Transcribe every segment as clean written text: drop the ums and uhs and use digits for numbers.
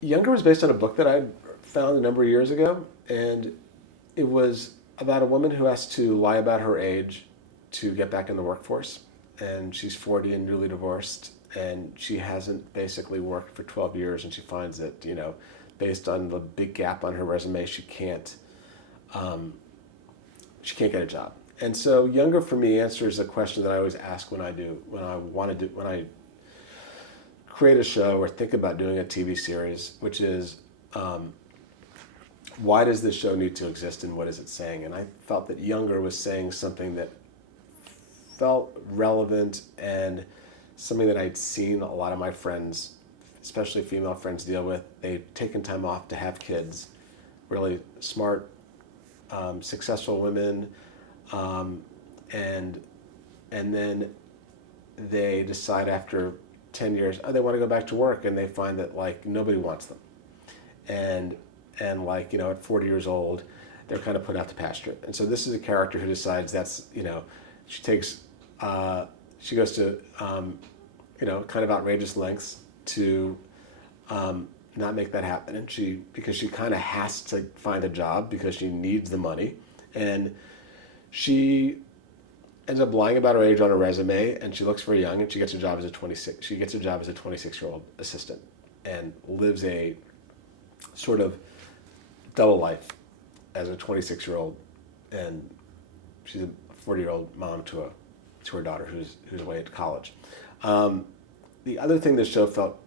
Younger was based on a book that I found a number of years ago, and it was about a woman who has to lie about her age to get back in the workforce. And she's 40 and newly divorced, and she hasn't basically worked for 12 years, and she finds that, based on the big gap on her resume, um, she can't get a job. And so Younger for me answers a question that I always ask when I create a show or think about doing a TV series, which is, um, why does this show need to exist and what is it saying? And I felt that Younger was saying something that felt relevant and something that I'd seen a lot of my friends, especially female friends, deal with. They've taken time off to have kids, really smart, successful women, um, and and then they decide after 10 years, oh, they want to go back to work, and they find that like nobody wants them, and like at 40 years old, they're kind of put out to pasture. And so this is a character who decides she takes she goes to kind of outrageous lengths to not make that happen, and because she kind of has to find a job because she needs the money, and she ends up lying about her age on her resume, and she looks very young, and she gets a job as a 26. She gets a job as a 26-year-old assistant, and lives a sort of double life as a 26-year-old, and she's a 40-year-old mom to her daughter who's away at college. The other thing this show felt,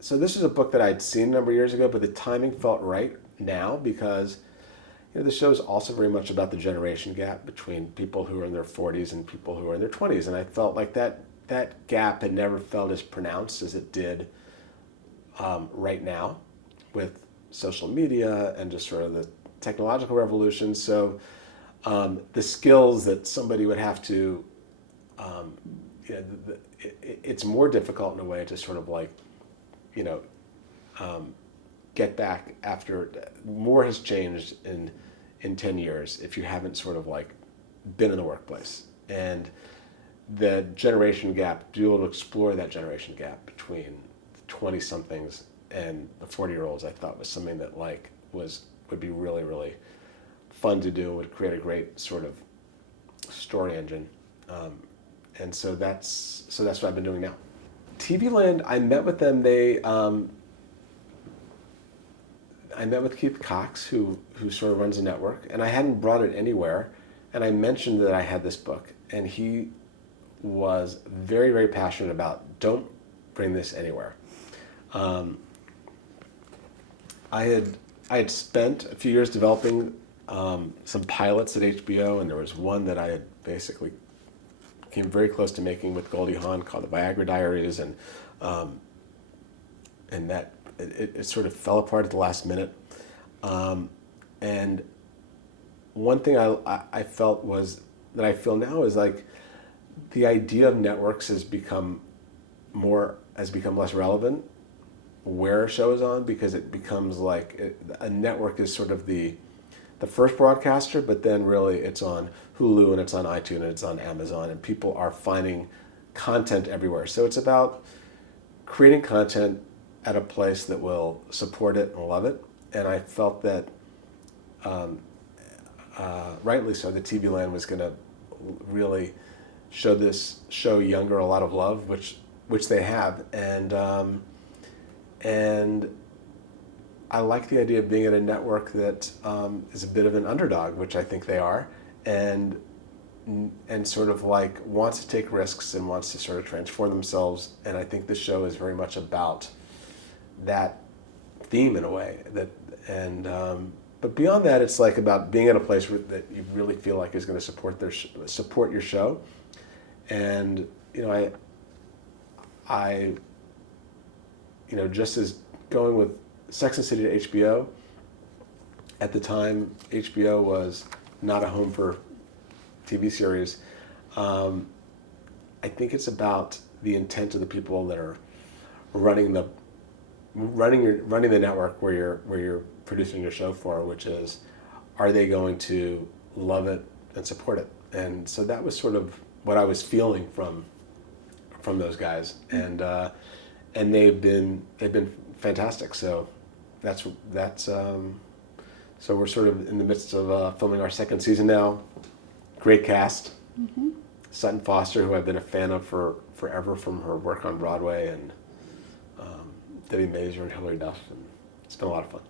so this is a book that I'd seen a number of years ago, but the timing felt right now because the show is also very much about the generation gap between people who are in their 40s and people who are in their 20s, and I felt like that gap had never felt as pronounced as it did right now with social media and just sort of the technological revolution. So the skills that somebody would have to, it's more difficult in a way to sort of like, get back after more has changed in 10 years if you haven't sort of like been in the workplace. And the generation gap, to be able to explore that generation gap between the 20 somethings and the 40-year-olds, I thought was something that like would be really, really fun to do and would create a great sort of story engine. And so that's what I've been doing now. TV Land, I met with them. I met with Keith Cox, who sort of runs the network, and I hadn't brought it anywhere. And I mentioned that I had this book, and he was very, very passionate about, don't bring this anywhere. I had spent a few years developing some pilots at HBO, and there was one that I had basically came very close to making with Goldie Hawn called the Viagra Diaries, and that it sort of fell apart at the last minute. And one thing I felt was that I feel now is like the idea of networks has become less relevant where a show is on, because it becomes like a network is sort of the first broadcaster, but then really it's on Hulu and it's on iTunes and it's on Amazon, and people are finding content everywhere. So it's about creating content at a place that will support it and love it. And I felt that, rightly so, the TV Land was going to really show Younger a lot of love, which they have, and I like the idea of being at a network that is a bit of an underdog, which I think they are, and sort of like wants to take risks and wants to sort of transform themselves. And I think this show is very much about that theme in a way. But beyond that, it's like about being at a place that you really feel like is going to support your show. And I just as going with Sex and City to HBO, at the time HBO was not a home for TV series. I think it's about the intent of the people that are running the network where you're producing your show for, which is, are they going to love it and support it? And so that was sort of what I was feeling from those guys, and they've been fantastic. So that's so we're sort of in the midst of filming our second season now. Great cast. Mm-hmm. Sutton Foster, who I've been a fan of for forever from her work on Broadway, and Debbie Mazur and Hilary Duff, and it's been a lot of fun.